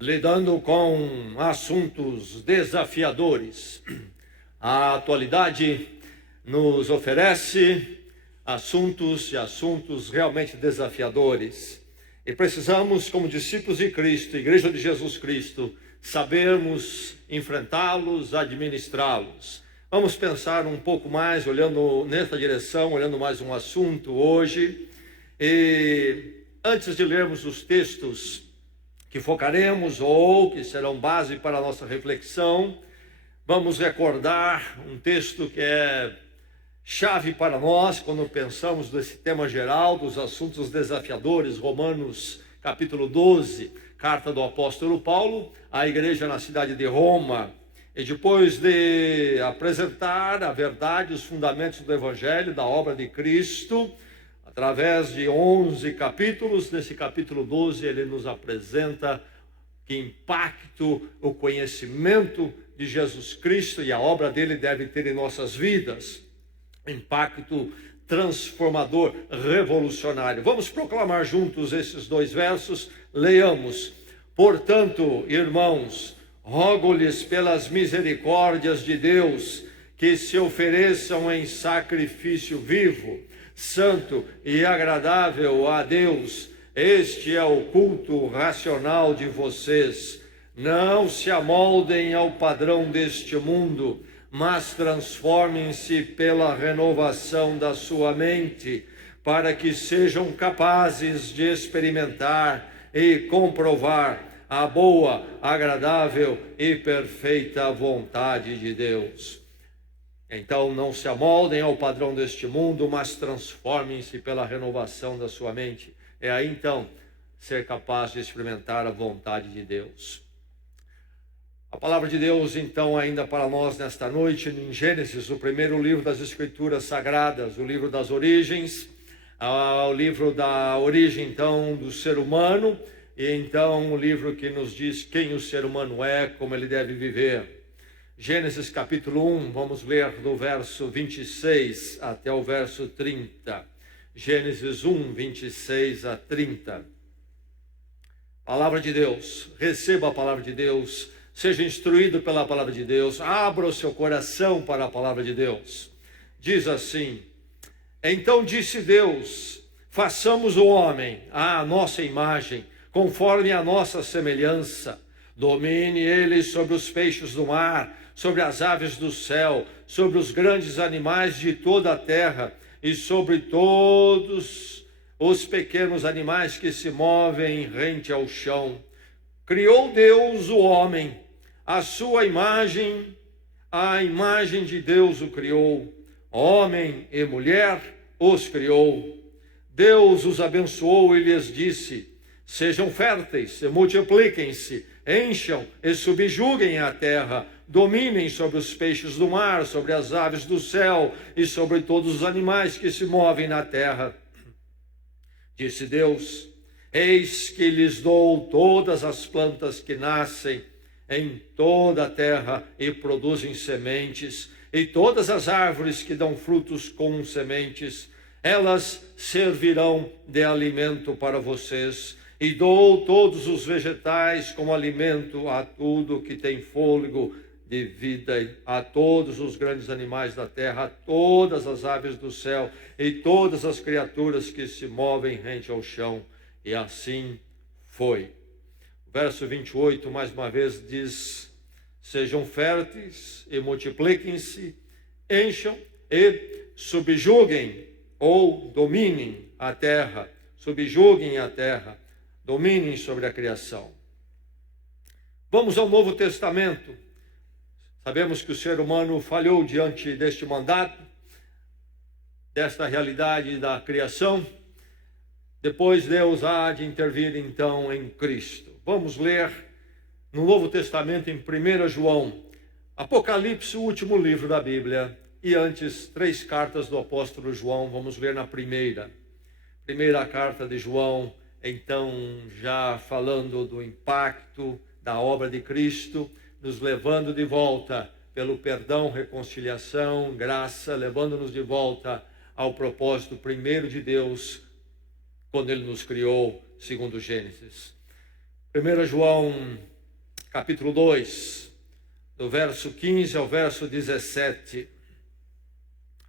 lidando com assuntos desafiadores. A atualidade nos oferece assuntos realmente desafiadores. E precisamos, como discípulos de Cristo, Igreja de Jesus Cristo, sabermos enfrentá-los, administrá-los. Vamos pensar um pouco mais, olhando nessa direção, olhando mais um assunto hoje. E antes de lermos os textos que focaremos ou que serão base para a nossa reflexão, vamos recordar um texto que é chave para nós quando pensamos nesse tema geral dos assuntos desafiadores. Romanos capítulo 12, carta do apóstolo Paulo à igreja na cidade de Roma. E depois de apresentar a verdade, os fundamentos do Evangelho, da obra de Cristo, através de 11 capítulos, nesse capítulo 12 ele nos apresenta que impacto o conhecimento de Jesus Cristo e a obra dele deve ter em nossas vidas. Impacto transformador, revolucionário. Vamos proclamar juntos esses dois versos. Leiamos. Portanto, irmãos, rogo-lhes pelas misericórdias de Deus que se ofereçam em sacrifício vivo, santo e agradável a Deus. Este é o culto racional de vocês. Não se amoldem ao padrão deste mundo, mas transformem-se pela renovação da sua mente, para que sejam capazes de experimentar e comprovar a boa, agradável e perfeita vontade de Deus. Então, não se amoldem ao padrão deste mundo, mas transformem-se pela renovação da sua mente. É aí, então, ser capaz de experimentar a vontade de Deus. A palavra de Deus, então, ainda para nós nesta noite, em Gênesis, o primeiro livro das Escrituras Sagradas, o livro das origens, o livro da origem, então, do ser humano, e então o livro que nos diz quem o ser humano é, como ele deve viver. Gênesis capítulo 1, vamos ler do verso 26 até o verso 30. Gênesis 1, 26 a 30. Palavra de Deus, receba a palavra de Deus, seja instruído pela palavra de Deus, abra o seu coração para a palavra de Deus. Diz assim: então disse Deus, façamos o homem à nossa imagem, conforme a nossa semelhança. Domine ele sobre os peixes do mar, sobre as aves do céu, sobre os grandes animais de toda a terra e sobre todos os pequenos animais que se movem rente ao chão. Criou Deus o homem, a sua imagem, a imagem de Deus o criou. Homem e mulher os criou. Deus os abençoou e lhes disse: sejam férteis e multipliquem-se, encham e subjuguem a terra, dominem sobre os peixes do mar, sobre as aves do céu e sobre todos os animais que se movem na terra. Disse Deus: eis que lhes dou todas as plantas que nascem em toda a terra e produzem sementes, e todas as árvores que dão frutos com sementes, elas servirão de alimento para vocês. E dou todos os vegetais como alimento a tudo que tem fôlego de vida, a todos os grandes animais da terra, a todas as aves do céu e todas as criaturas que se movem rente ao chão. E assim foi. Verso 28, mais uma vez, diz: sejam férteis e multipliquem-se, encham e subjuguem ou dominem a terra, subjuguem a terra, dominem sobre a criação. Vamos ao Novo Testamento. Sabemos que o ser humano falhou diante deste mandato, desta realidade da criação. Depois Deus há de intervir então em Cristo. Vamos ler no Novo Testamento em 1 João, Apocalipse, o último livro da Bíblia, e antes 3 cartas do apóstolo João. Vamos ler na primeira carta de João, então já falando do impacto da obra de Cristo, nos levando de volta pelo perdão, reconciliação, graça, levando-nos de volta ao propósito primeiro de Deus, quando ele nos criou, segundo Gênesis. 1 João capítulo 2, do verso 15 ao verso 17.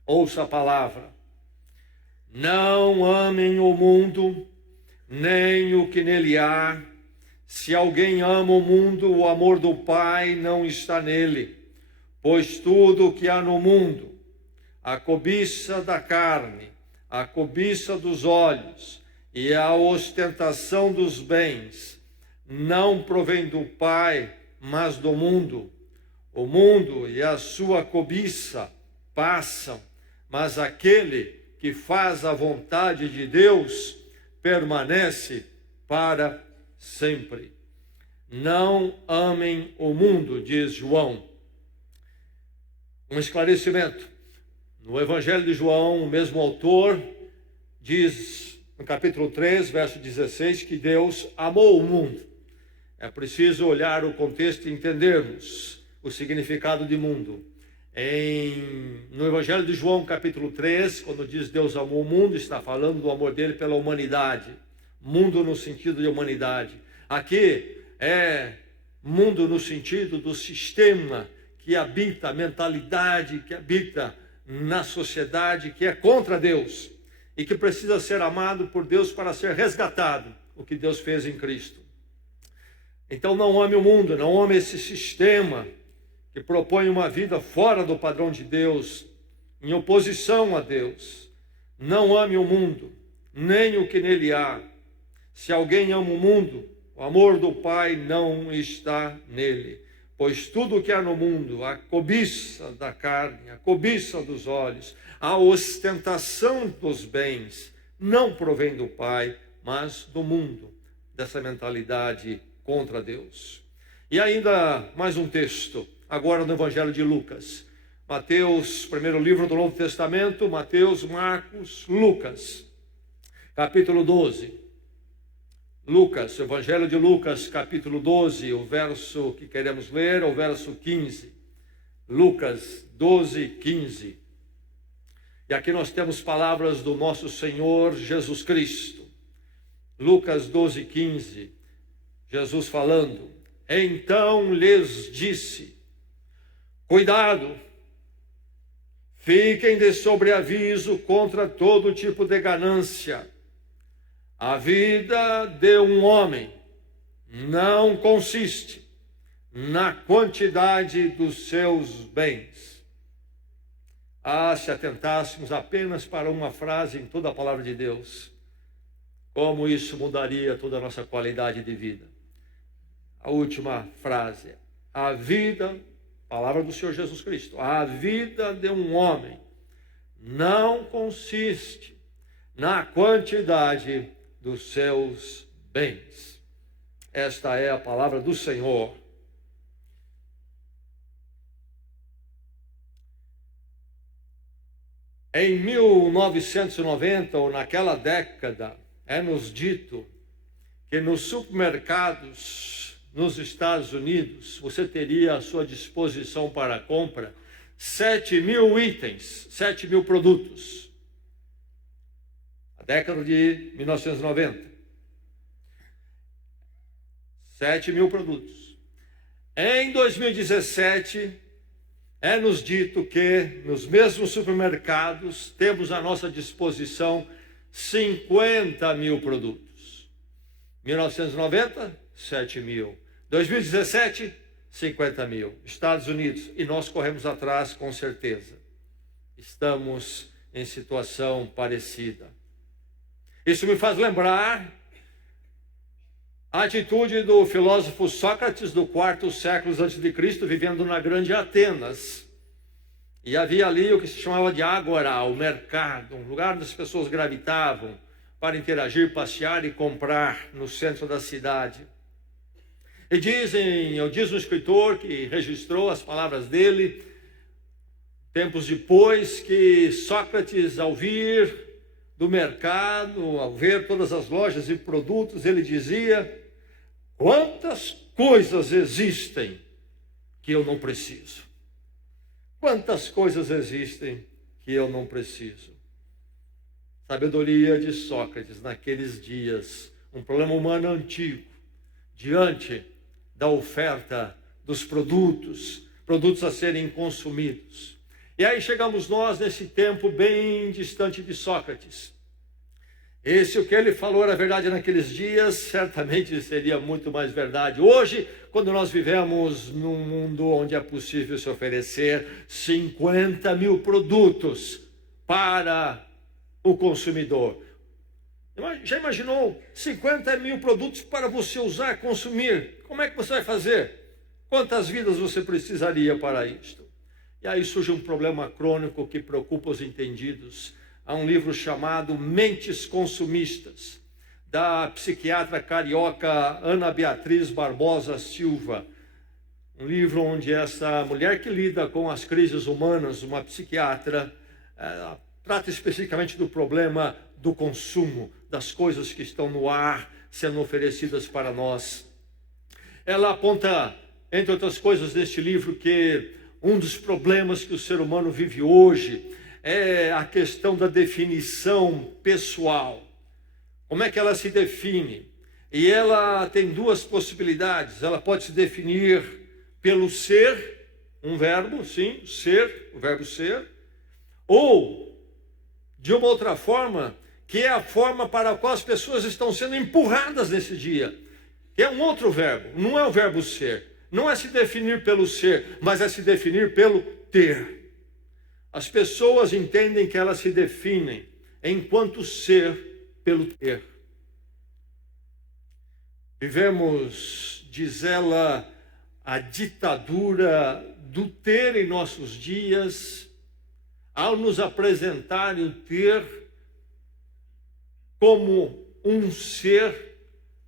Ouça a palavra. Não amem o mundo, nem o que nele há. Se alguém ama o mundo, o amor do Pai não está nele. Pois tudo o que há no mundo, a cobiça da carne, a cobiça dos olhos e a ostentação dos bens, não provém do Pai, mas do mundo. O mundo e a sua cobiça passam, mas aquele que faz a vontade de Deus permanece para sempre. Não amem o mundo, diz João. Um esclarecimento. No Evangelho de João, o mesmo autor diz, no capítulo 3, verso 16, que Deus amou o mundo. É preciso olhar o contexto e entendermos o significado de mundo. No Evangelho de João, capítulo 3, quando diz Deus amou o mundo, está falando do amor dele pela humanidade. Mundo no sentido de humanidade. Aqui é mundo no sentido do sistema que habita, a mentalidade que habita na sociedade, que é contra Deus e que precisa ser amado por Deus para ser resgatado, o que Deus fez em Cristo. Então não ame o mundo, não ame esse sistema que propõe uma vida fora do padrão de Deus, em oposição a Deus. Não ame o mundo, nem o que nele há. Se alguém ama o mundo, o amor do Pai não está nele. Pois tudo o que há no mundo, a cobiça da carne, a cobiça dos olhos, a ostentação dos bens, não provém do Pai, mas do mundo, dessa mentalidade contra Deus. E ainda mais um texto, agora no Evangelho de Lucas. Mateus, primeiro livro do Novo Testamento, Mateus, Marcos, Lucas, capítulo 12. Lucas, Evangelho de Lucas, capítulo 12, o verso que queremos ler, o verso 15. Lucas 12, 15. E aqui nós temos palavras do nosso Senhor Jesus Cristo. Lucas 12, 15. Jesus falando. Então lhes disse: cuidado, fiquem de sobreaviso contra todo tipo de ganância. A vida de um homem não consiste na quantidade dos seus bens. Se atentássemos apenas para uma frase em toda a palavra de Deus, como isso mudaria toda a nossa qualidade de vida. A última frase: a vida, palavra do Senhor Jesus Cristo, a vida de um homem não consiste na quantidade dos seus bens. Esta é a palavra do Senhor. Em 1990, ou naquela década, é-nos dito que nos supermercados nos Estados Unidos, você teria à sua disposição para compra 7.000 itens, 7.000 produtos. A década de 1990. 7.000 produtos. Em 2017, é-nos dito que nos mesmos supermercados temos à nossa disposição 50.000 produtos. 1990, 7.000. 2017, 50.000. Estados Unidos. E nós corremos atrás, com certeza. Estamos em situação parecida. Isso me faz lembrar a atitude do filósofo Sócrates do quarto século a.C., vivendo na grande Atenas. E havia ali o que se chamava de ágora, o mercado, um lugar onde as pessoas gravitavam para interagir, passear e comprar no centro da cidade. E diz um escritor que registrou as palavras dele, tempos depois, que Sócrates, ao vir do mercado, ao ver todas as lojas e produtos, ele dizia: quantas coisas existem que eu não preciso? Quantas coisas existem que eu não preciso? Sabedoria de Sócrates naqueles dias, um problema humano antigo, diante da oferta dos produtos a serem consumidos. E aí chegamos nós nesse tempo bem distante de Sócrates. O que ele falou era verdade naqueles dias, certamente seria muito mais verdade hoje, quando nós vivemos num mundo onde é possível se oferecer 50 mil produtos para o consumidor. Já imaginou 50 mil produtos para você usar, consumir? Como é que você vai fazer? Quantas vidas você precisaria para isto? E aí surge um problema crônico que preocupa os entendidos. Há um livro chamado Mentes Consumistas, da psiquiatra carioca Ana Beatriz Barbosa Silva. Um livro onde essa mulher que lida com as crises humanas, uma psiquiatra, trata especificamente do problema do consumo, das coisas que estão no ar sendo oferecidas para nós. Ela aponta, entre outras coisas, neste livro, que um dos problemas que o ser humano vive hoje é a questão da definição pessoal. Como é que ela se define? E ela tem duas possibilidades. Ela pode se definir pelo ser, um verbo, sim, ser, o verbo ser, ou de uma outra forma, que é a forma para a qual as pessoas estão sendo empurradas nesse dia, que é um outro verbo, não é o verbo ser, não é se definir pelo ser, mas é se definir pelo ter. As pessoas entendem que elas se definem enquanto ser pelo ter. Vivemos, diz ela, a ditadura do ter em nossos dias, ao nos apresentarem o ter como um ser,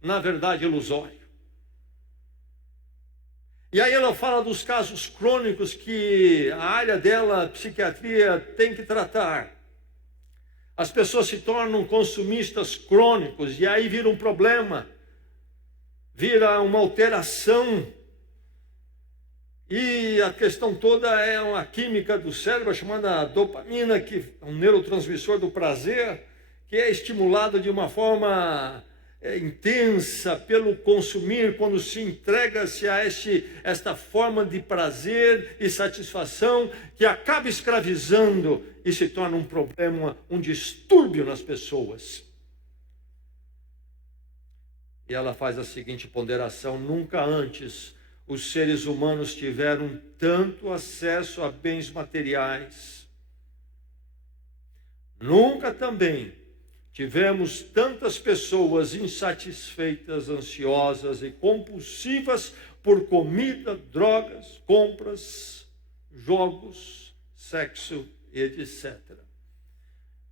na verdade, ilusório. E aí ela fala dos casos crônicos que a área dela, a psiquiatria, tem que tratar. As pessoas se tornam consumistas crônicos e aí vira um problema, vira uma alteração. E a questão toda é uma química do cérebro chamada dopamina, que é um neurotransmissor do prazer, que é estimulado de uma forma intensa pelo consumir, quando se entrega-se a esta forma de prazer e satisfação, que acaba escravizando e se torna um problema, um distúrbio nas pessoas. E ela faz a seguinte ponderação: nunca antes os seres humanos tiveram tanto acesso a bens materiais. Nunca também tivemos tantas pessoas insatisfeitas, ansiosas e compulsivas por comida, drogas, compras, jogos, sexo e etc.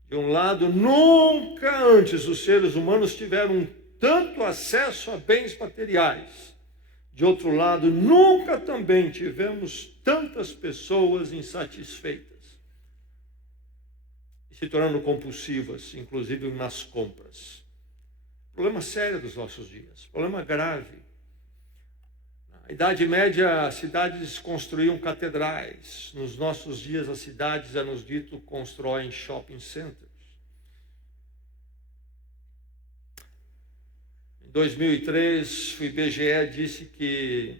De um lado, nunca antes os seres humanos tiveram tanto acesso a bens materiais. De outro lado, nunca também tivemos tantas pessoas insatisfeitas, se tornando compulsivas, inclusive nas compras. Problema sério dos nossos dias, problema grave. Na Idade Média, as cidades construíam catedrais. Nos nossos dias, as cidades, é nos dito, constroem shopping centers. Em 2003, o IBGE disse que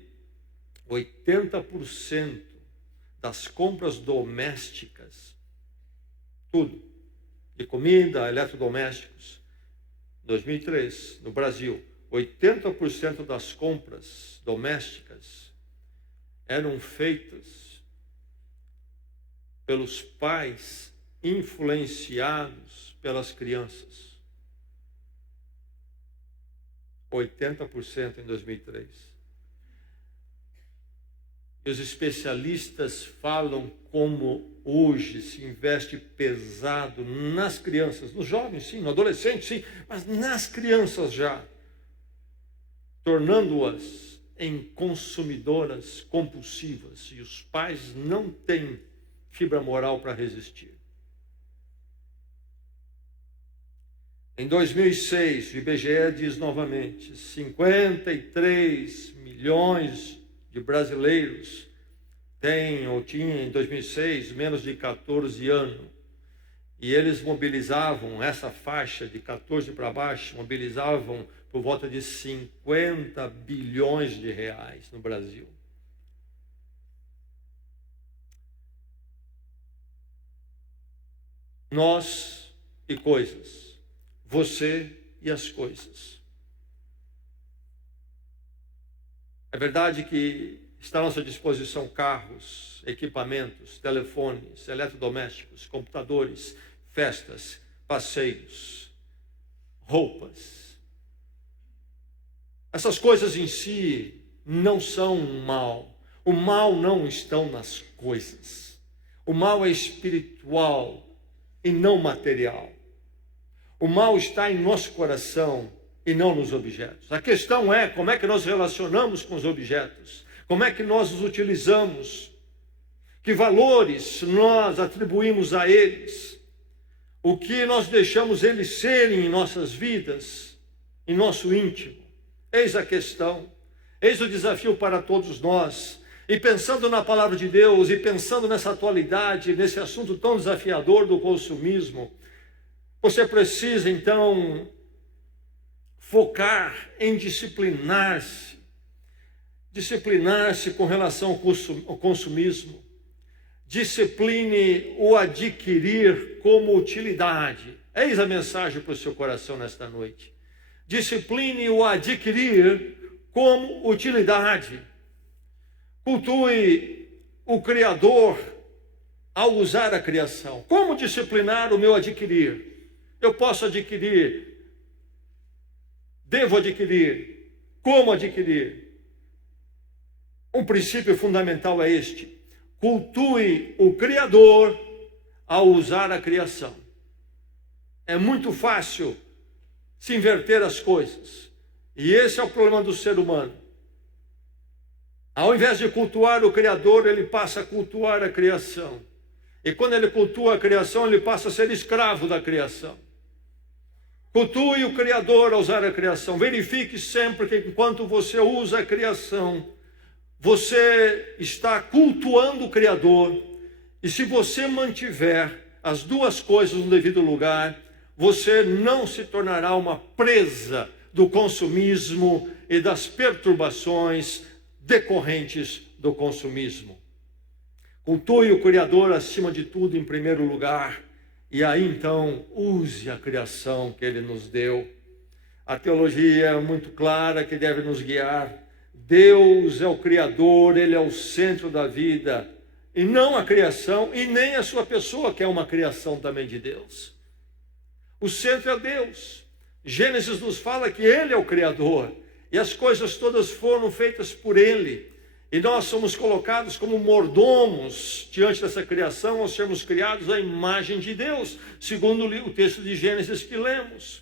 80% das compras domésticas, tudo, de comida, eletrodomésticos, 2003, no Brasil, 80% das compras domésticas eram feitas pelos pais influenciados pelas crianças. 80% em 2003. E os especialistas falam como hoje se investe pesado nas crianças, nos jovens sim, no adolescente sim, mas nas crianças já, tornando-as em consumidoras compulsivas, e os pais não têm fibra moral para resistir. Em 2006, o IBGE diz novamente, 53 milhões de brasileiros têm ou tinham em 2006 menos de 14 anos. E eles mobilizavam, essa faixa de 14 para baixo, mobilizavam por volta de 50 bilhões de reais no Brasil. Nós e coisas, você e as coisas. É verdade que está à nossa disposição carros, equipamentos, telefones, eletrodomésticos, computadores, festas, passeios, roupas. Essas coisas em si não são um mal. O mal não está nas coisas. O mal é espiritual e não material. O mal está em nosso coração e não nos objetos. A questão é como é que nós relacionamos com os objetos, como é que nós os utilizamos, que valores nós atribuímos a eles, o que nós deixamos eles serem em nossas vidas, em nosso íntimo. Eis a questão, eis o desafio para todos nós. E pensando na palavra de Deus e pensando nessa atualidade, nesse assunto tão desafiador do consumismo, você precisa então focar em disciplinar-se com relação ao consumismo. Discipline o adquirir como utilidade. Eis a mensagem para o seu coração nesta noite. Discipline o adquirir como utilidade. Cultue o Criador ao usar a criação. Como disciplinar o meu adquirir? Eu posso adquirir, devo adquirir, como adquirir? Um princípio fundamental é este: cultue o Criador ao usar a criação. É muito fácil se inverter as coisas, e esse é o problema do ser humano. Ao invés de cultuar o Criador, ele passa a cultuar a criação. E quando ele cultua a criação, ele passa a ser escravo da criação. Cultue o Criador ao usar a criação. Verifique sempre que enquanto você usa a criação, você está cultuando o Criador. E se você mantiver as duas coisas no devido lugar, você não se tornará uma presa do consumismo e das perturbações decorrentes do consumismo. Cultue o Criador acima de tudo em primeiro lugar. E aí então use a criação que Ele nos deu. A teologia é muito clara que deve nos guiar. Deus é o Criador, Ele é o centro da vida. E não a criação e nem a sua pessoa, que é uma criação também de Deus. O centro é Deus. Gênesis nos fala que Ele é o Criador. E as coisas todas foram feitas por Ele. E nós somos colocados como mordomos diante dessa criação, ao sermos criados à imagem de Deus, segundo o texto de Gênesis que lemos.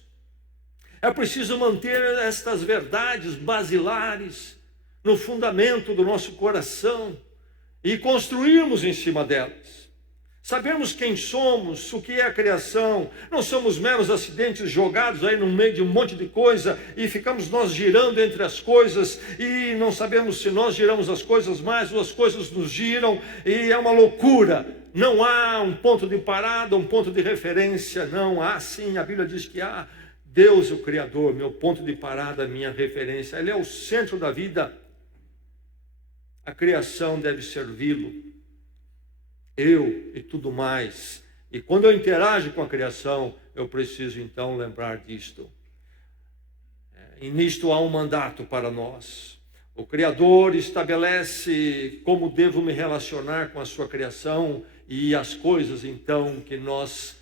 É preciso manter estas verdades basilares no fundamento do nosso coração e construirmos em cima delas. Sabemos quem somos, o que é a criação. Não somos meros acidentes jogados aí no meio de um monte de coisa e ficamos nós girando entre as coisas e não sabemos se nós giramos as coisas mais ou as coisas nos giram e é uma loucura. Não há um ponto de parada, um ponto de referência. Não há sim, a Bíblia diz que há. Deus é o Criador, meu ponto de parada, minha referência. Ele é o centro da vida. A criação deve servi-lo. Eu e tudo mais. E quando eu interajo com a criação, eu preciso então lembrar disto. E nisto há um mandato para nós. O Criador estabelece como devo me relacionar com a sua criação e as coisas então que nós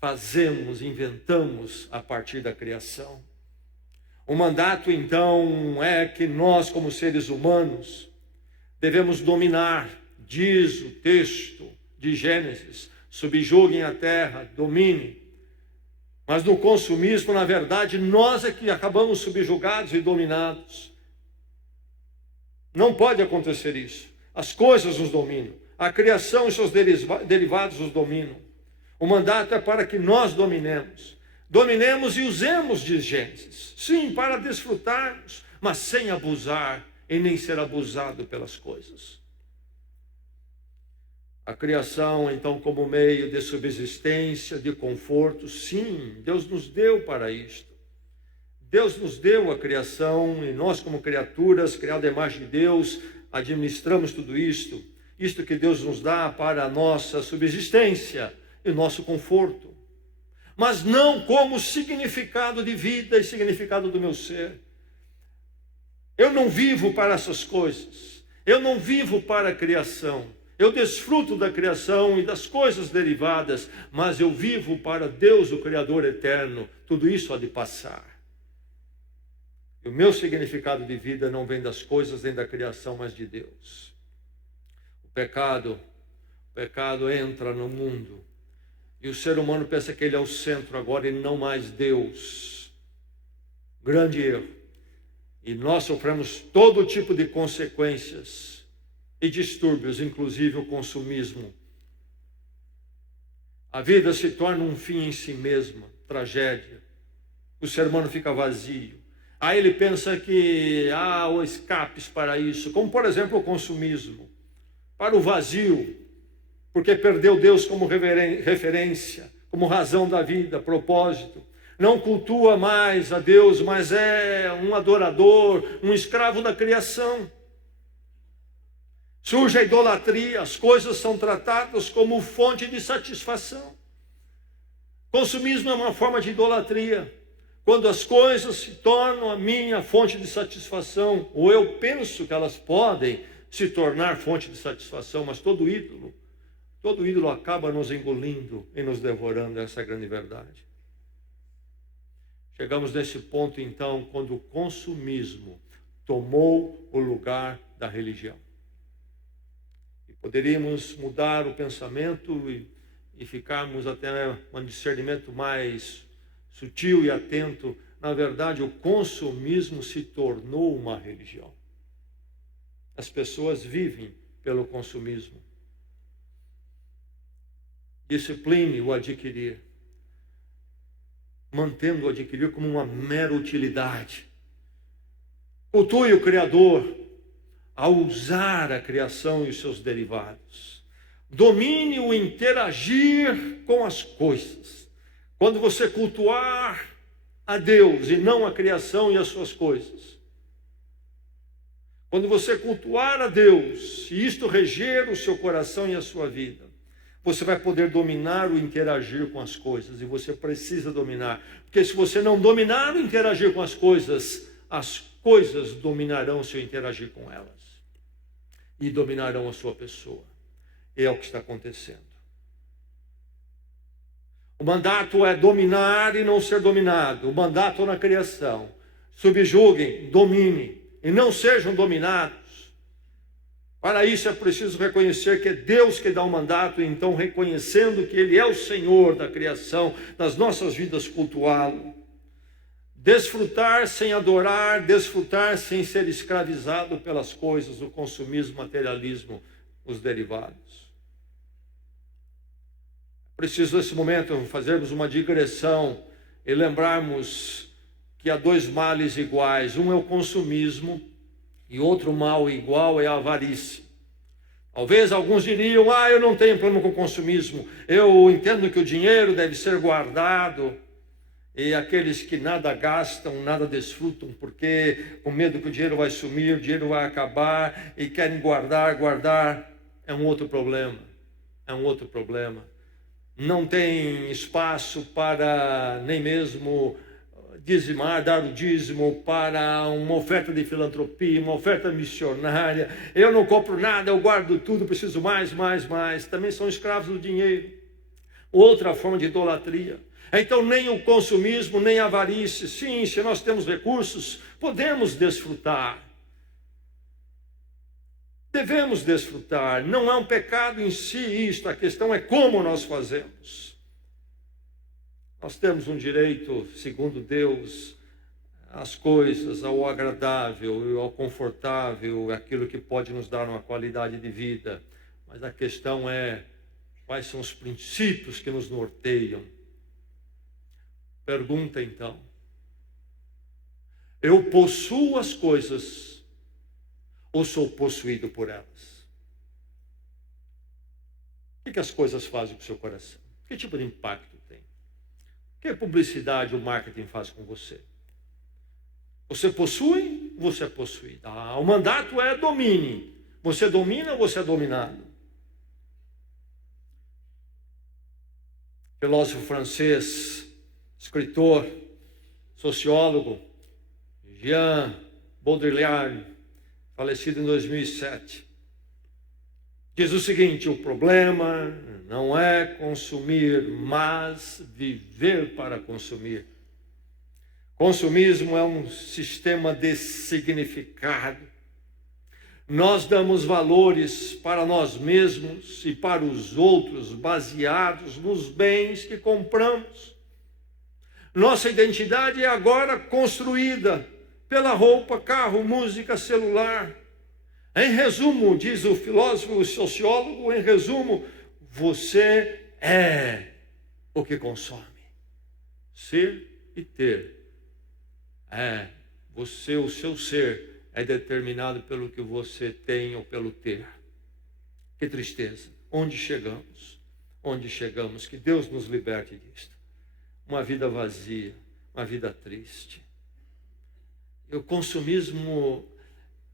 fazemos, inventamos a partir da criação. O mandato então é que nós, como seres humanos, devemos dominar. Diz o texto de Gênesis, subjuguem a terra, dominem. Mas no consumismo, na verdade, nós é que acabamos subjugados e dominados. Não pode acontecer isso. As coisas nos dominam. A criação e seus derivados nos dominam. O mandato é para que nós dominemos. Dominemos e usemos, diz Gênesis. Sim, para desfrutarmos, mas sem abusar e nem ser abusado pelas coisas. A criação, então, como meio de subsistência, de conforto, sim, Deus nos deu para isto. Deus nos deu a criação e nós, como criaturas, criadas à imagem de Deus, administramos tudo isto. Isto que Deus nos dá para a nossa subsistência e o nosso conforto. Mas não como significado de vida e significado do meu ser. Eu não vivo para essas coisas. Eu não vivo para a criação. Eu desfruto da criação e das coisas derivadas, mas eu vivo para Deus, o Criador eterno. Tudo isso há de passar. E o meu significado de vida não vem das coisas nem da criação, mas de Deus. O pecado entra no mundo. E o ser humano pensa que ele é o centro agora e não mais Deus. Grande erro. E nós sofremos todo tipo de consequências e distúrbios, inclusive o consumismo. A vida se torna um fim em si mesma, tragédia. O ser humano fica vazio. Aí ele pensa que há escapes para isso, como por exemplo o consumismo, para o vazio, porque perdeu Deus como referência, como razão da vida, propósito. Não cultua mais a Deus, mas é um adorador, um escravo da criação. Surge a idolatria, as coisas são tratadas como fonte de satisfação. Consumismo é uma forma de idolatria. Quando as coisas se tornam a minha fonte de satisfação, ou eu penso que elas podem se tornar fonte de satisfação, mas todo ídolo acaba nos engolindo e nos devorando, essa é a grande verdade. Chegamos nesse ponto, então, quando o consumismo tomou o lugar da religião. E poderíamos mudar o pensamento e ficarmos até um discernimento mais sutil e atento. Na verdade, o consumismo se tornou uma religião. As pessoas vivem pelo consumismo. Discipline o adquirir, mantendo o adquirir como uma mera utilidade. Cultue o Criador ao usar a criação e os seus derivados. Domine o interagir com as coisas. Quando você cultuar a Deus e não a criação e as suas coisas. Quando você cultuar a Deus e isto reger o seu coração e a sua vida, você vai poder dominar o interagir com as coisas. E você precisa dominar. Porque se você não dominar o interagir com as coisas dominarão o seu interagir com elas. E dominarão a sua pessoa. É o que está acontecendo. O mandato é dominar e não ser dominado. O mandato na criação. Subjuguem, dominem e não sejam dominados. Para isso é preciso reconhecer que é Deus que dá o mandato, e então reconhecendo que Ele é o Senhor da criação, das nossas vidas, cultuá-lo. Desfrutar sem adorar, desfrutar sem ser escravizado pelas coisas, o consumismo, o materialismo, os derivados. Preciso nesse momento fazermos uma digressão e lembrarmos que há dois males iguais. Um é o consumismo e outro mal igual é a avarícia. Talvez alguns diriam, eu não tenho problema com o consumismo. Eu entendo que o dinheiro deve ser guardado. E aqueles que nada gastam, nada desfrutam, porque com medo que o dinheiro vai sumir, o dinheiro vai acabar e querem guardar, é um outro problema. É um outro problema. Não tem espaço para nem mesmo dizimar, dar o dízimo para uma oferta de filantropia, uma oferta missionária. Eu não compro nada, eu guardo tudo, preciso mais. Também são escravos do dinheiro. Outra forma de idolatria. Então nem o consumismo, nem a avarícia. Sim, se nós temos recursos, podemos desfrutar. Devemos desfrutar. Não é um pecado em si isto, a questão é como nós fazemos. Nós temos um direito, segundo Deus, às coisas, ao agradável, ao confortável, aquilo que pode nos dar uma qualidade de vida. Mas a questão é, quais são os princípios que nos norteiam? Pergunta então. Eu possuo as coisas ou sou possuído por elas? O que as coisas fazem com o seu coração? Que tipo de impacto tem? Que a publicidade, o marketing faz com você? Você possui, você é possuído. O mandato é domine. Você domina ou você é dominado? Filósofo francês, escritor, sociólogo, Jean Baudrillard, falecido em 2007, diz o seguinte: o problema não é consumir, mas viver para consumir. Consumismo é um sistema de significado. Nós damos valores para nós mesmos e para os outros baseados nos bens que compramos. Nossa identidade é agora construída pela roupa, carro, música, celular. Em resumo, diz o filósofo e sociólogo, em resumo, você é o que consome. Ser e ter. Você, o seu ser, é determinado pelo que você tem ou pelo ter. Que tristeza. Onde chegamos? Onde chegamos? Que Deus nos liberte disto. Uma vida vazia, uma vida triste. E o consumismo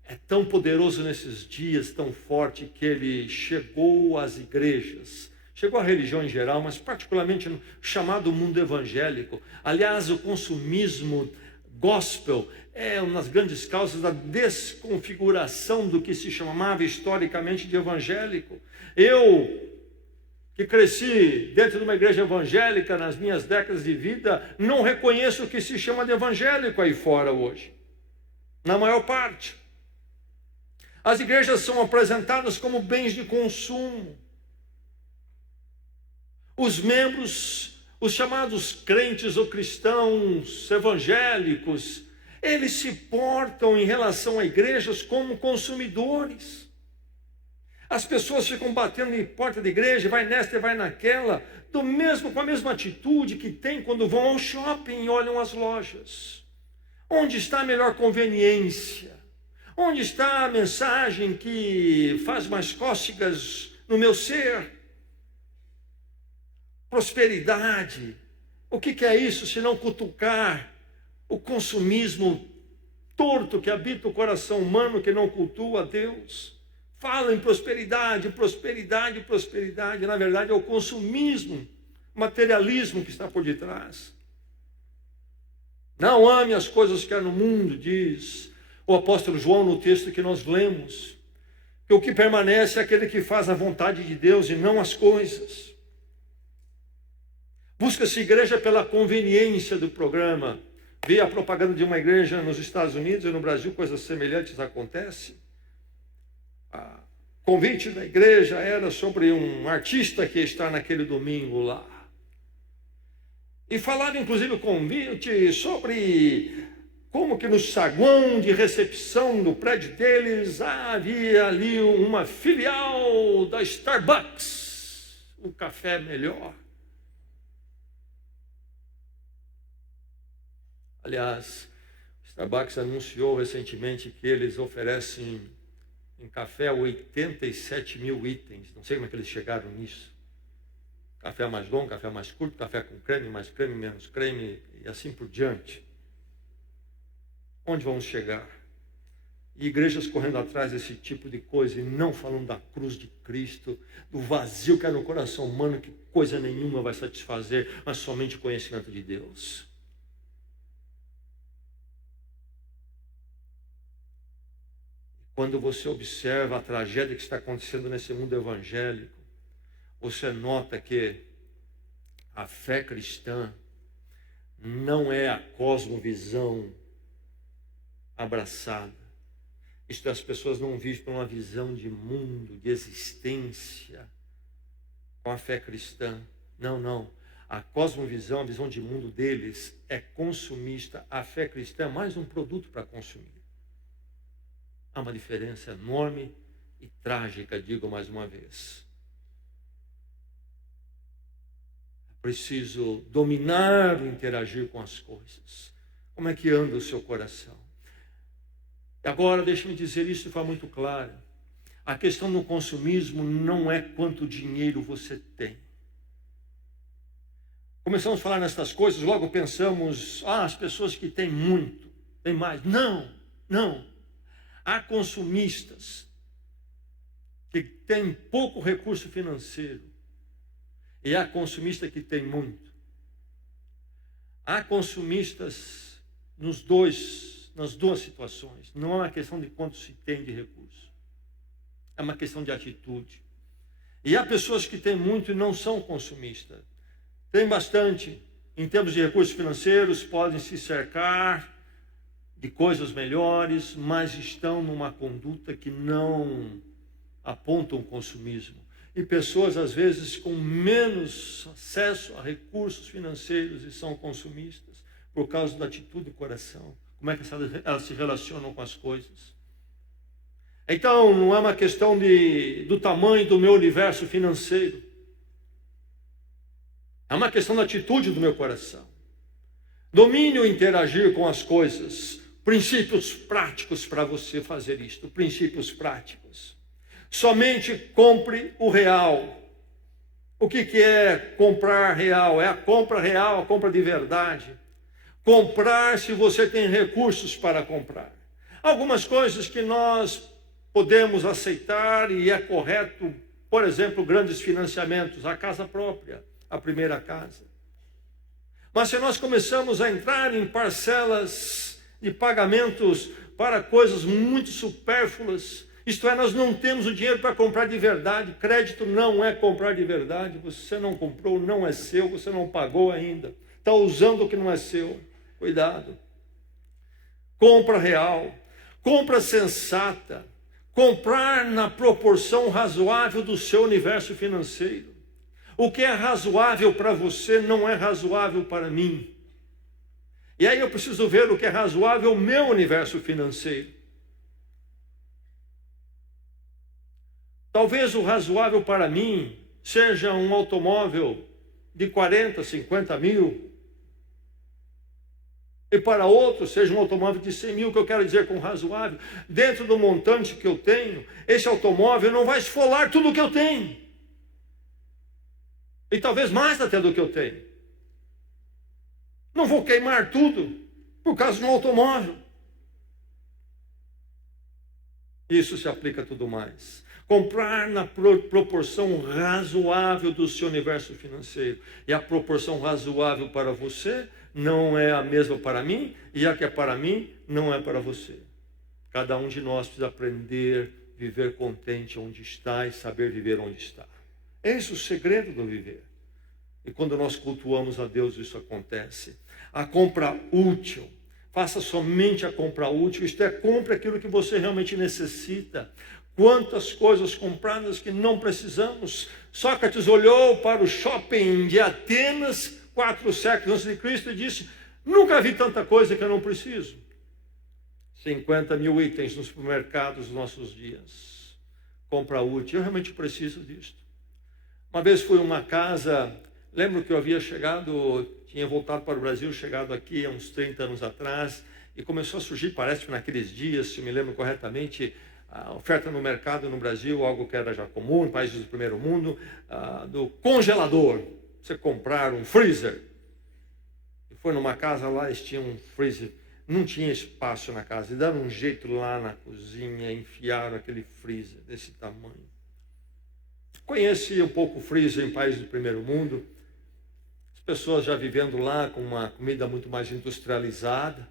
é tão poderoso nesses dias, tão forte, que ele chegou às igrejas, chegou à religião em geral, mas particularmente no chamado mundo evangélico. Aliás, o consumismo gospel é uma das grandes causas da desconfiguração do que se chamava historicamente de evangélico. Eu, que cresci dentro de uma igreja evangélica nas minhas décadas de vida, não reconheço o que se chama de evangélico aí fora hoje, na maior parte. As igrejas são apresentadas como bens de consumo. Os membros, os chamados crentes ou cristãos evangélicos, eles se portam em relação a igrejas como consumidores. As pessoas ficam batendo em porta da igreja, vai nesta e vai naquela, com a mesma atitude que tem quando vão ao shopping e olham as lojas. Onde está a melhor conveniência? Onde está a mensagem que faz mais cócegas no meu ser? Prosperidade. O que é isso se não cutucar o consumismo torto que habita o coração humano que não cultua a Deus? Fala em prosperidade, prosperidade, prosperidade. Na verdade é o consumismo, materialismo que está por detrás. Não ame as coisas que há no mundo, diz o apóstolo João no texto que nós lemos, que o que permanece é aquele que faz a vontade de Deus e não as coisas. Busca-se igreja pela conveniência do programa. Vi a propaganda de uma igreja nos Estados Unidos e no Brasil, coisas semelhantes acontecem. O convite da igreja era sobre um artista que está naquele domingo lá. E falaram inclusive o convite sobre como que no saguão de recepção do prédio deles havia ali uma filial da Starbucks, o café melhor. Aliás, Starbucks anunciou recentemente que eles oferecem em café 87 mil itens. Não sei como é que eles chegaram nisso. Café mais longo, café mais curto, café com creme, mais creme, menos creme e assim por diante. Onde vamos chegar? E igrejas correndo atrás desse tipo de coisa e não falando da cruz de Cristo, do vazio que há no coração humano, que coisa nenhuma vai satisfazer, mas somente o conhecimento de Deus. Quando você observa a tragédia que está acontecendo nesse mundo evangélico, você nota que a fé cristã não é a cosmovisão abraçada. Isto, as pessoas não vivem uma visão de mundo, de existência com a fé cristã. Não. A cosmovisão, a visão de mundo deles é consumista. A fé cristã é mais um produto para consumir. Há uma diferença enorme e trágica, digo mais uma vez. É preciso dominar o interagir com as coisas. Como é que anda o seu coração? E agora, deixe-me dizer isso de forma muito clara. A questão do consumismo não é quanto dinheiro você tem. Começamos a falar nessas coisas, logo pensamos, as pessoas que têm muito, têm mais. Não. Há consumistas que têm pouco recurso financeiro e há consumista que tem muito. Há consumistas nas duas situações. Não é uma questão de quanto se tem de recurso. É uma questão de atitude. E há pessoas que têm muito e não são consumistas. Tem bastante, em termos de recursos financeiros, podem se cercar de coisas melhores, mas estão numa conduta que não apontam consumismo. E pessoas, às vezes, com menos acesso a recursos financeiros e são consumistas por causa da atitude do coração. Como é que elas se relacionam com as coisas? Então, não é uma questão do tamanho do meu universo financeiro. É uma questão da atitude do meu coração. Domínio e interagir com as coisas. Princípios práticos para você fazer isto. Princípios práticos. Somente compre o real. O que é comprar real? É a compra real, a compra de verdade. Comprar se você tem recursos para comprar. Algumas coisas que nós podemos aceitar e é correto, por exemplo, grandes financiamentos, a casa própria, a primeira casa. Mas se nós começamos a entrar em parcelas de pagamentos para coisas muito supérfluas, isto é, nós não temos o dinheiro para comprar de verdade. Crédito não é comprar de verdade. Você não comprou, não é seu, você não pagou ainda. Está usando o que não é seu. Cuidado. Compra real. Compra sensata. Comprar na proporção razoável do seu universo financeiro. O que é razoável para você não é razoável para mim. E aí eu preciso ver o que é razoável no meu universo financeiro. Talvez o razoável para mim seja um automóvel de 40, 50 mil. E para outro seja um automóvel de 100 mil, que eu quero dizer com razoável. Dentro do montante que eu tenho, esse automóvel não vai esfolar tudo o que eu tenho. E talvez mais até do que eu tenho. Não vou queimar tudo por causa de um automóvel. Isso se aplica a tudo mais. Comprar na proporção razoável do seu universo financeiro. E a proporção razoável para você não é a mesma para mim, e a que é para mim não é para você. Cada um de nós precisa aprender a viver contente onde está e saber viver onde está. Esse é o segredo do viver. E quando nós cultuamos a Deus, isso acontece. A compra útil. Faça somente a compra útil. Isto é, compre aquilo que você realmente necessita. Quantas coisas compradas que não precisamos. Sócrates olhou para o shopping de Atenas, 4 séculos antes de Cristo, e disse: nunca vi tanta coisa que eu não preciso. 50 mil itens nos supermercados dos nossos dias. Compra útil. Eu realmente preciso disso. Uma vez fui a uma casa, lembro que eu havia chegado, tinha voltado para o Brasil, chegado aqui há uns 30 anos atrás, e começou a surgir, parece que naqueles dias, se me lembro corretamente, a oferta no mercado no Brasil, algo que era já comum em países do primeiro mundo, do congelador. Você comprar um freezer. E foi numa casa lá, eles tinham um freezer, não tinha espaço na casa, e deram um jeito lá na cozinha, enfiaram aquele freezer desse tamanho. Conheci um pouco o freezer em países do primeiro mundo, as pessoas já vivendo lá com uma comida muito mais industrializada.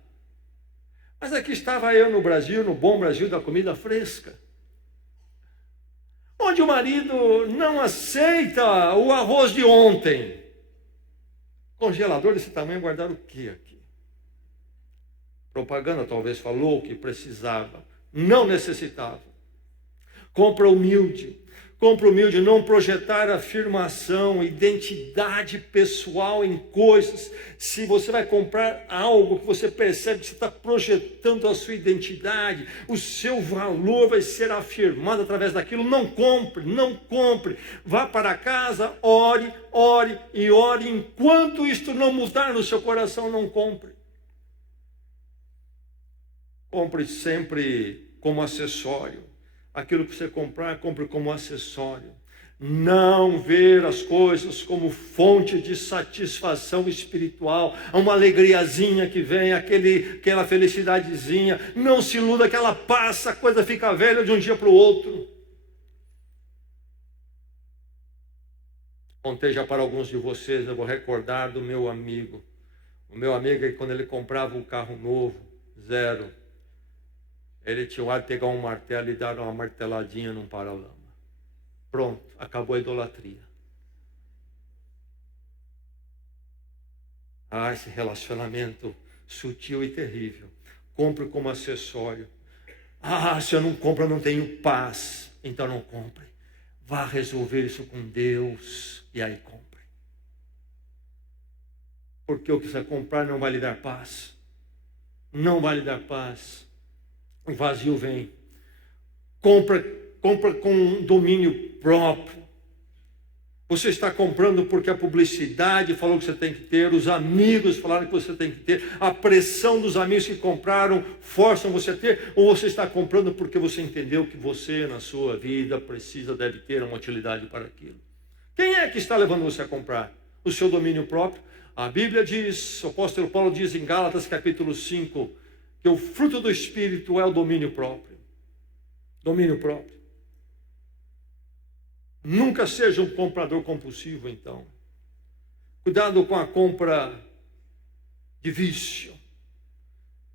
Mas aqui estava eu no Brasil, no bom Brasil da comida fresca, onde o marido não aceita o arroz de ontem. Congelador desse tamanho, guardar o que aqui? Propaganda talvez falou que precisava, não necessitava. Compra humilde. Compra humilde, não projetar afirmação, identidade pessoal em coisas. Se você vai comprar algo que você percebe que você está projetando a sua identidade, o seu valor vai ser afirmado através daquilo, não compre, não compre. Vá para casa, ore, ore e ore. Enquanto isto não mudar no seu coração, não compre. Compre sempre como acessório. aquilo que você comprar, compre como acessório. Não ver as coisas como fonte de satisfação espiritual, uma alegriazinha que vem, aquela felicidadezinha. Não se iluda que ela passa, a coisa fica velha de um dia para o outro. Contei já para alguns de vocês, eu vou recordar do meu amigo. O meu amigo, quando ele comprava um carro novo, zero, ele tinha o ar de pegar um martelo e dar uma marteladinha num paralama. Pronto, acabou a idolatria. Esse relacionamento sutil e terrível. Compre como acessório. Se eu não compro, eu não tenho paz. Então não compre. Vá resolver isso com Deus e aí compre. Porque o que você comprar não vai lhe dar paz. Não vai lhe dar paz. O vazio vem. Compra com domínio próprio. Você está comprando porque a publicidade falou que você tem que ter, os amigos falaram que você tem que ter, a pressão dos amigos que compraram forçam você a ter, ou você está comprando porque você entendeu que você na sua vida deve ter uma utilidade para aquilo. Quem é que está levando você a comprar? O seu domínio próprio? A Bíblia diz, o apóstolo Paulo diz em Gálatas capítulo 5, que o fruto do Espírito é o domínio próprio. Domínio próprio. Nunca seja um comprador compulsivo, então. Cuidado com a compra de vício.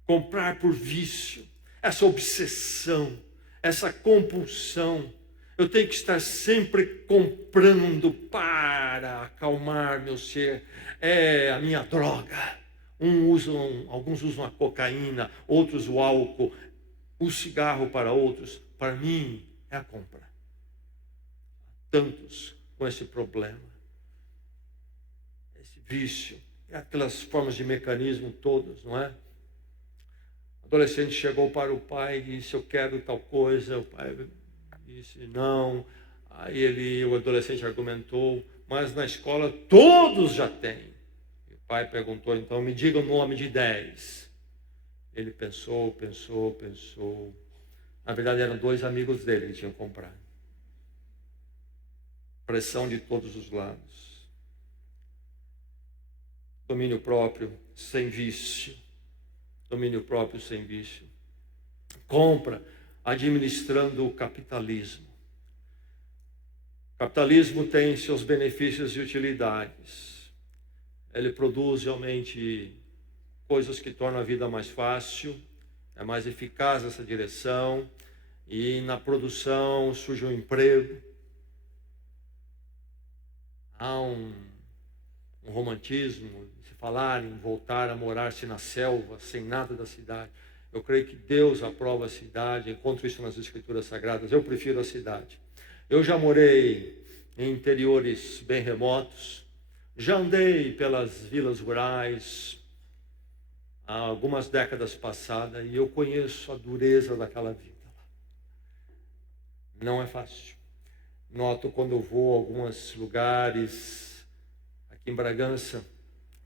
Comprar por vício. Essa obsessão, essa compulsão. Eu tenho que estar sempre comprando para acalmar meu ser. É a minha droga. Alguns usam a cocaína, outros o álcool, o cigarro para outros. Para mim, é a compra. Tantos com esse problema, esse vício, aquelas formas de mecanismo todos, não é? O adolescente chegou para o pai e disse, eu quero tal coisa, o pai disse não, aí o adolescente argumentou, mas na escola todos já têm. E o pai perguntou, então me diga o nome de 10. Ele pensou, na verdade eram 2 amigos dele que tinham comprado. Pressão de todos os lados. Domínio próprio sem vício. Domínio próprio sem vício. Compra administrando o capitalismo. O capitalismo tem seus benefícios e utilidades. Ele produz realmente coisas que tornam a vida mais fácil, é mais eficaz nessa direção, e na produção surge um emprego. Há um romantismo, se falar em voltar a morar-se na selva, sem nada da cidade. Eu creio que Deus aprova a cidade, encontro isso nas Escrituras Sagradas, eu prefiro a cidade. Eu já morei em interiores bem remotos, já andei pelas vilas rurais há algumas décadas passadas e eu conheço a dureza daquela vida. Não é fácil. Noto quando eu vou a alguns lugares, aqui em Bragança,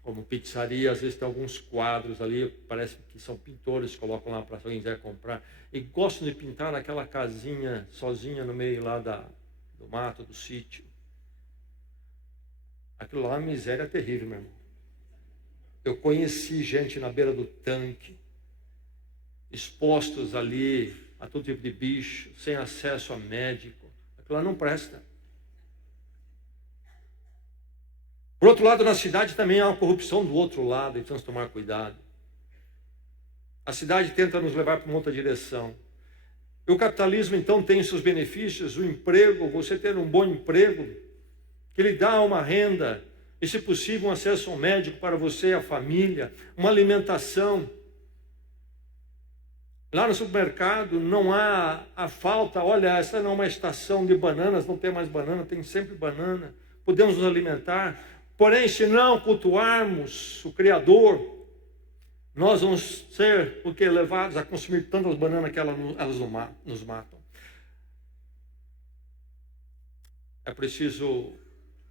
como pizzaria, às vezes tem alguns quadros ali, parece que são pintores, colocam lá para quem quiser comprar, e gostam de pintar naquela casinha sozinha no meio lá do mato, do sítio. Aquilo lá é uma miséria terrível, meu irmão. Eu conheci gente na beira do tanque, expostos ali a todo tipo de bicho, sem acesso a médico. Aquilo lá não presta. Por outro lado, na cidade também há uma corrupção do outro lado, e precisamos tomar cuidado. A cidade tenta nos levar para uma outra direção. E o capitalismo, então, tem seus benefícios, o emprego, você ter um bom emprego, que lhe dá uma renda, e, se possível, um acesso ao médico para você e a família, uma alimentação. Lá no supermercado não há a falta, olha, essa não é uma estação de bananas, não tem mais banana, tem sempre banana, podemos nos alimentar. Porém, se não cultuarmos o Criador, nós vamos ser levados a consumir tantas bananas que elas nos matam. É preciso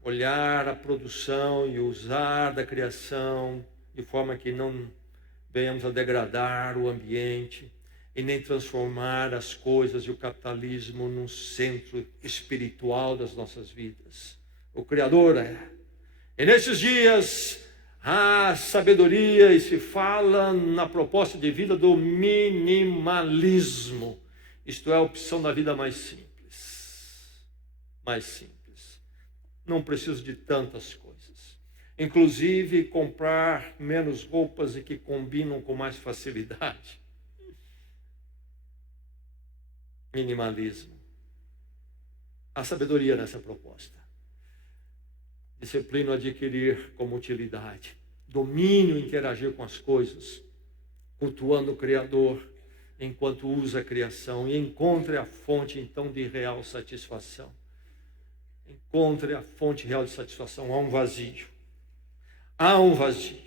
olhar a produção e usar da criação de forma que não venhamos a degradar o ambiente. e nem transformar as coisas e o capitalismo num centro espiritual das nossas vidas. O Criador é. E nesses dias, a sabedoria, e se fala na proposta de vida do minimalismo. Isto é, a opção da vida mais simples. Mais simples. Não preciso de tantas coisas. Inclusive, comprar menos roupas e que combinam com mais facilidade. Minimalismo. Há sabedoria nessa proposta. Disciplina adquirir como utilidade. Domínio interagir com as coisas. Cultuando o Criador enquanto usa a criação. E encontre a fonte então de real satisfação. Encontre a fonte real de satisfação. Há um vazio. Há um vazio.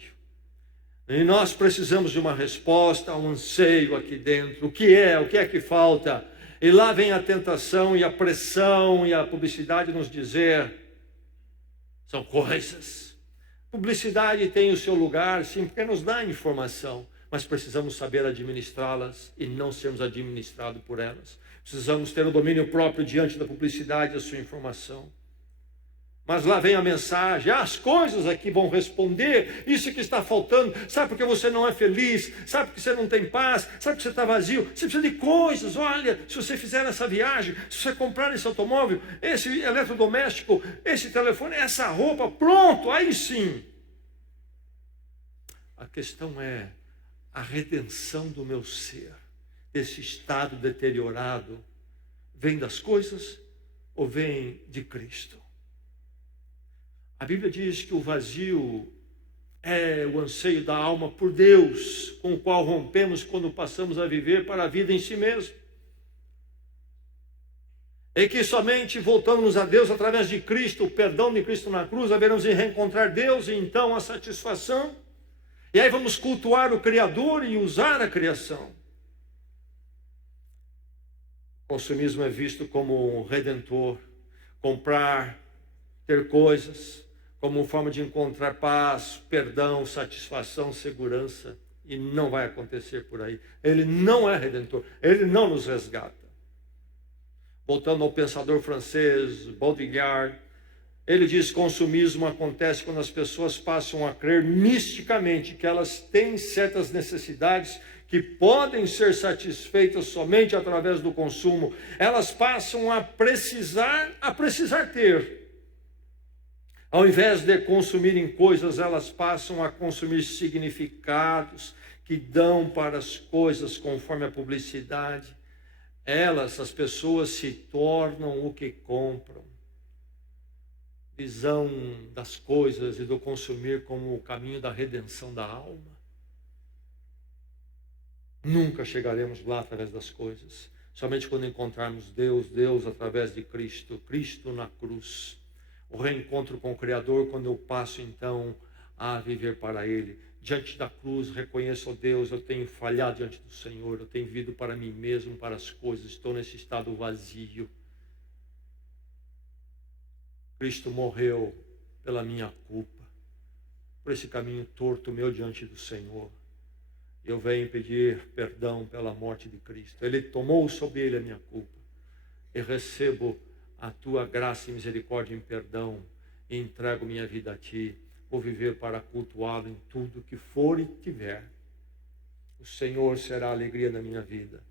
E nós precisamos de uma resposta, um anseio aqui dentro. O que é que falta? E lá vem a tentação e a pressão e a publicidade nos dizer, são coisas. Publicidade tem o seu lugar, sim, porque nos dá informação, mas precisamos saber administrá-las e não sermos administrados por elas. Precisamos ter o domínio próprio diante da publicidade e da sua informação. Mas lá vem a mensagem, as coisas aqui vão responder, isso que está faltando, sabe porque você não é feliz, sabe porque você não tem paz, sabe que você está vazio, você precisa de coisas, olha, se você fizer essa viagem, se você comprar esse automóvel, esse eletrodoméstico, esse telefone, essa roupa, pronto, aí sim. A questão é a redenção do meu ser, desse estado deteriorado, vem das coisas ou vem de Cristo? A Bíblia diz que o vazio é o anseio da alma por Deus, com o qual rompemos quando passamos a viver para a vida em si mesmo. E que somente voltamos a Deus através de Cristo, o perdão de Cristo na cruz, haveremos de reencontrar Deus e então a satisfação. E aí vamos cultuar o Criador e usar a criação. O consumismo é visto como um redentor, comprar, ter coisas, como forma de encontrar paz, perdão, satisfação, segurança. E não vai acontecer por aí. Ele não é redentor, ele não nos resgata. Voltando ao pensador francês Baudrillard, ele diz que o consumismo acontece quando as pessoas passam a crer misticamente que elas têm certas necessidades que podem ser satisfeitas somente através do consumo. Elas passam a precisar ter. Ao invés de consumirem coisas, elas passam a consumir significados que dão para as coisas conforme a publicidade. As pessoas se tornam o que compram. Visão das coisas e do consumir como o caminho da redenção da alma. Nunca chegaremos lá através das coisas. Somente quando encontrarmos Deus através de Cristo, Cristo na cruz. O reencontro com o Criador, quando eu passo então a viver para Ele. Diante da cruz, reconheço, ó Deus, eu tenho falhado diante do Senhor, eu tenho vivido para mim mesmo, para as coisas, estou nesse estado vazio. Cristo morreu pela minha culpa, por esse caminho torto meu diante do Senhor. Eu venho pedir perdão pela morte de Cristo. Ele tomou sobre ele a minha culpa. E recebo a tua graça e misericórdia em perdão, e entrego minha vida a ti. Vou viver para cultuá-lo em tudo que for e tiver. O Senhor será a alegria da minha vida.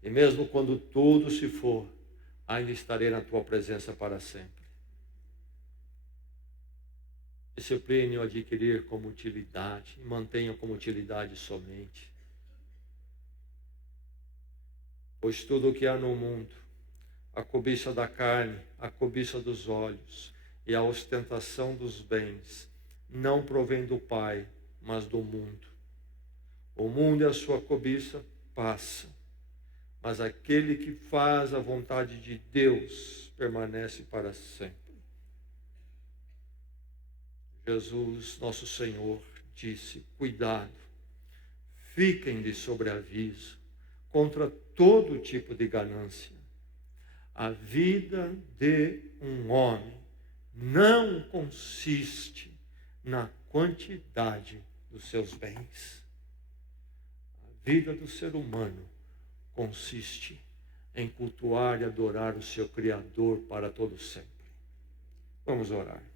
E mesmo quando tudo se for, ainda estarei na tua presença para sempre. Discipline o adquirir como utilidade, e mantenha como utilidade somente. Pois tudo o que há no mundo, a cobiça da carne, a cobiça dos olhos e a ostentação dos bens, não provém do Pai, mas do mundo. O mundo e a sua cobiça passam, mas aquele que faz a vontade de Deus permanece para sempre. Jesus, nosso Senhor, disse: cuidado, fiquem de sobreaviso contra todo tipo de ganância. A vida de um homem não consiste na quantidade dos seus bens. A vida do ser humano consiste em cultuar e adorar o seu Criador para todo sempre. Vamos orar.